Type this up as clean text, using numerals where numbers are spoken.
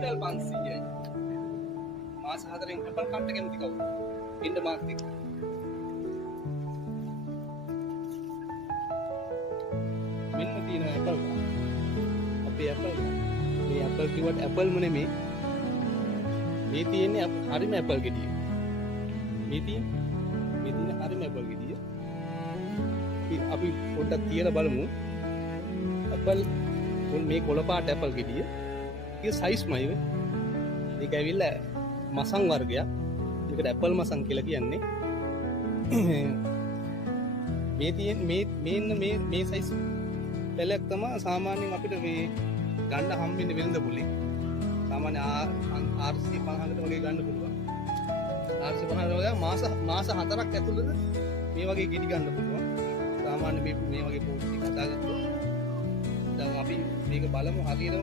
රුපියල් 500යි. මාස 4න් ඇපල් කට්ට කැමති කවුද? ඉන්න මාත් එක්ක. මෙන්න තියෙන ඇපල්. අපේ ඇපල්. මේ ඇපල් කිව්වට ඇපල්ම නෙමෙයි. මේ තියෙන්නේ හරිම ඇපල් ගෙඩිය. මේ තියෙන්නේ හරිම ඇපල් ගෙඩිය. අපි පොඩ්ඩක් තියලා බලමු. ඇපල් මේ කොළ පාට ඇපල් ගෙඩිය. ඒක සයිස්මයි වේ. ඒක ඇවිල්ලා මසන් වර්ගයක්. මේකට ඇපල් මසන් කියලා කියන්නේ. මේ තියෙන මේ සයිස් පැලයක් තමයි සාමාන්‍යයෙන් අපිට මේ ගන්න හම්බෙන්නේ වෙළඳ පොලේ. සාමාන්‍ය RC500කට වගේ ගන්න පුළුවන්. RC500 වගේ මාස 4ක් ඇතුළත මේ වගේ ගෙඩි ගන්න පුළුවන්. සාමාන්‍ය මේ වගේ පෝස්ට් එක හදාගත්තොත් දැන් අපි මේක බලමු හරියට